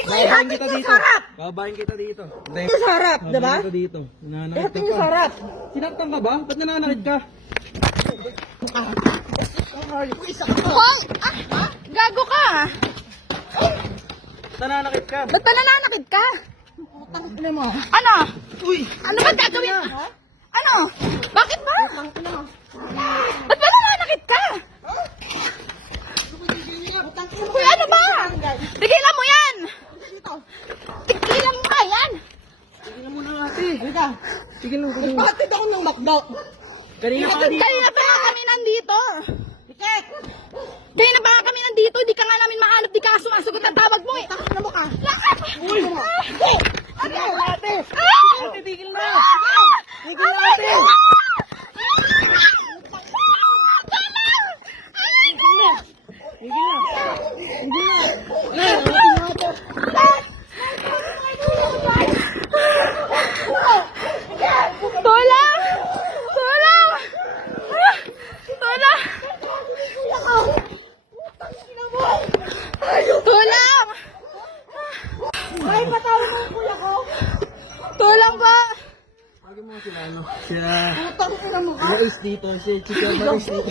Babahin kita dito. Babahin kita dito. Ito sa harap, diba? Babahin kita dito. Nananakit Ihatin ka niyo pa. sa harap. Sinaktan ka ba? Ba't nananakit ka? Hoy! Gago ka! Nananakit ka. Ba't pa nananakit ka? Tangina mo. Ano? Uy! Ano ba gagawin? Ano? Bakit ba? Ba't ba nananakit ka? Uy, ano ba? Tigilan mo yan! Tigilan mo ka yan! Tignan mo na ate. Halika. Tigil mo. Patid ako ng McDo. Kanina ka dito. Kanina pa nga kami nandito. Kanina pa nga kami nandito. Di ka nga namin mahanap. Di ka sumasagot ang tawag mo eh. Tangina mo ka. Uy! Ano? Ate. Ate, tigil na. Tigil na ate. Tigil na. Tulang! Tulang! Tulang! Tulang! Ay, patawag mo yung kuya ko. Tulang ba? Lagi mo sila ano? Sila. Tangina mo ka. Maris dito. Si Chika Maris dito.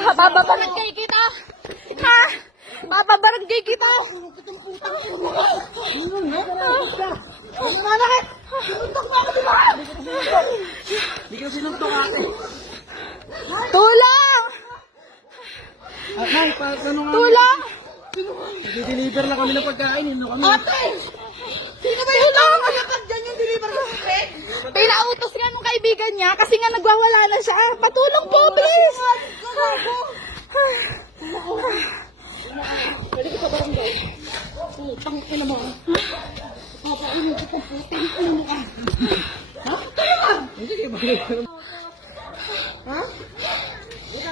Bababarangay kita! Ha? Bababarangay kita! Nananakit. Sinuntok mo ako, diba? Hindi ka sinuntok ate. Tulang! Nay, paano nga? Tulang! Nag-deliver lang kami ng pagkain. Ano kami? Ate! Sino ba yung tao kapag dyan yung deliver ko? Pinautos nga nung kaibigan niya kasi nga nagwawala na siya. Patulong po, please! Tangina mo. Papainin ko kung putin. Ano mo ka? Sige, bakit? Ha?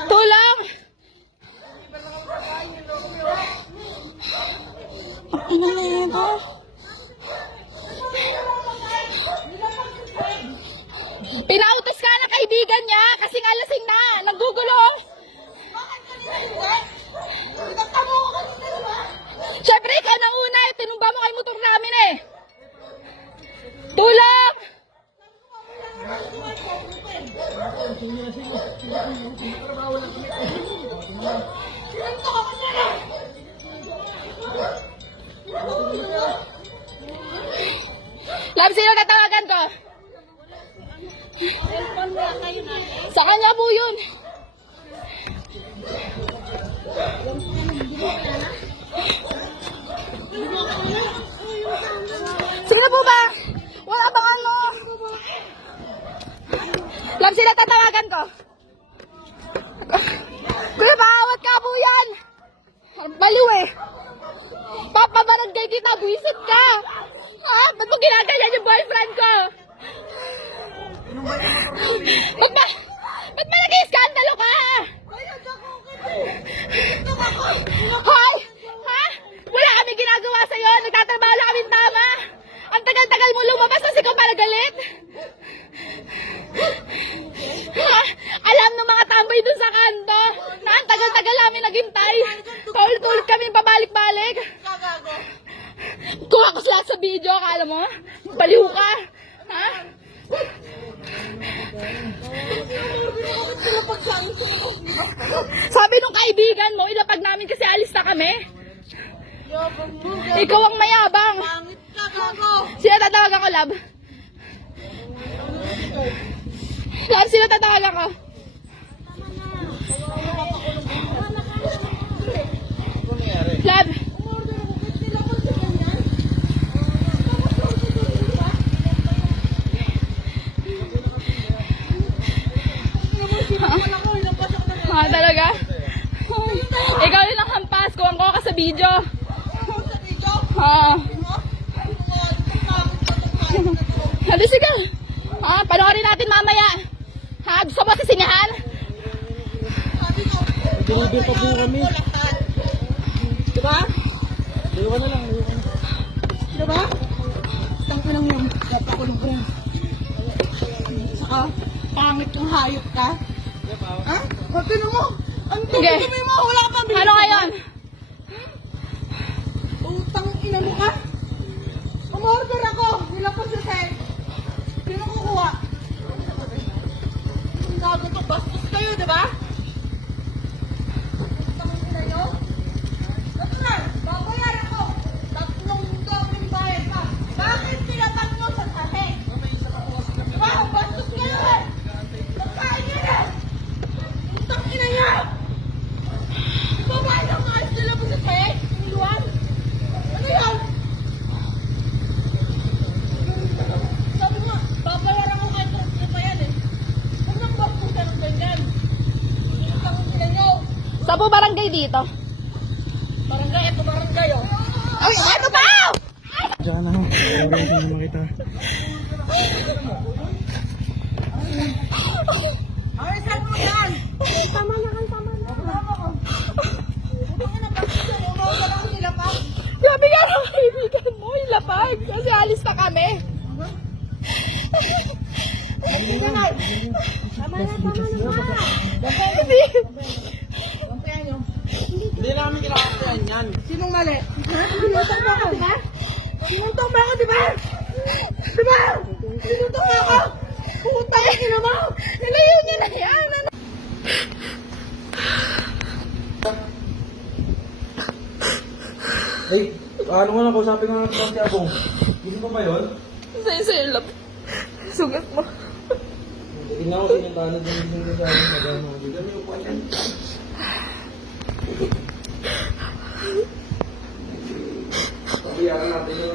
Tulang! Ang ina na yan, ha? Pinautos ka ng kaibigan niya kasi nga lasing na. Naggugulo. Siyempre, ikaw na una eh. Tinumba mo kay motor namin eh. Tulang! Lab, sino tatawagan ko? Sa kanya po yun. Sino po ba? Wala bang ano? Lab, sila tatawagan ko. Kuya, paawat ka po yan. Baliw eh. Papabarangay kita, buisit ka. Ha? Ba't mo ginaganyan yung boyfriend ko? Ba't ba nag-iskandalo ka? Hoy! Ha? Wala kami ginagawa sa'yo. Nagtatrabaho lang kami tama. Ang tagal-tagal mo lumabas kasi ikaw pala galit. Ha? Alam ng mga tambay dun sa kanto na ang tagal-tagal namin naghintay. Paulit-ulit kami pabalik-balik. Kuha ko sila sa video, akala mo? Baliw ka. Ha? Sabi nung kaibigan mo, ilapag namin kasi alis na kami. Ikaw ang mayabang. Sino tatawagan ko, Lab? Lab, sino tatawagan ko? Lab. Ha, talaga? Ikaw din ang hampas. Kuwang ko ka sa video. Ha. Hali, sige. Ha, panoorin natin mamaya. Ha, gusto mo sisingahan? Deliver pa po kami. Diba? Dalawa na lang. Diba? Tangin lang yung napakulong ko yan. Saka, pangit yung hayop ka. Ha? Pati mo. Ang Sige. dumi mo. Wala ka pang Ano ngayon? Ano po barangay dito? Ito barangay, oh. Ay, ano ba? Diyan na, wala rin hindi makita. Ay, saan mo yan? Tama na kan, tama na. Grabe nga ang kaibigan mo, ilapag. Kasi alis na kami. Hindi. Hindi namin kinakasayan yan. Sinong mali? Sinutong mo ako, di ba? Sinutong mo ako, di ba? Di ba? Sinutong mo ako! Putang ina mo! Nilayo niya na yan. Ano? Ay, ano mo na, kausapin ko na ito si Abong. Gusto mo ba yun? Sa'yo, lap. Sugat mo. Tingnan ko sinuntahan din yung sa akin. Magano. Bigyan mo yung upuan yan. Pabiyakan natin yung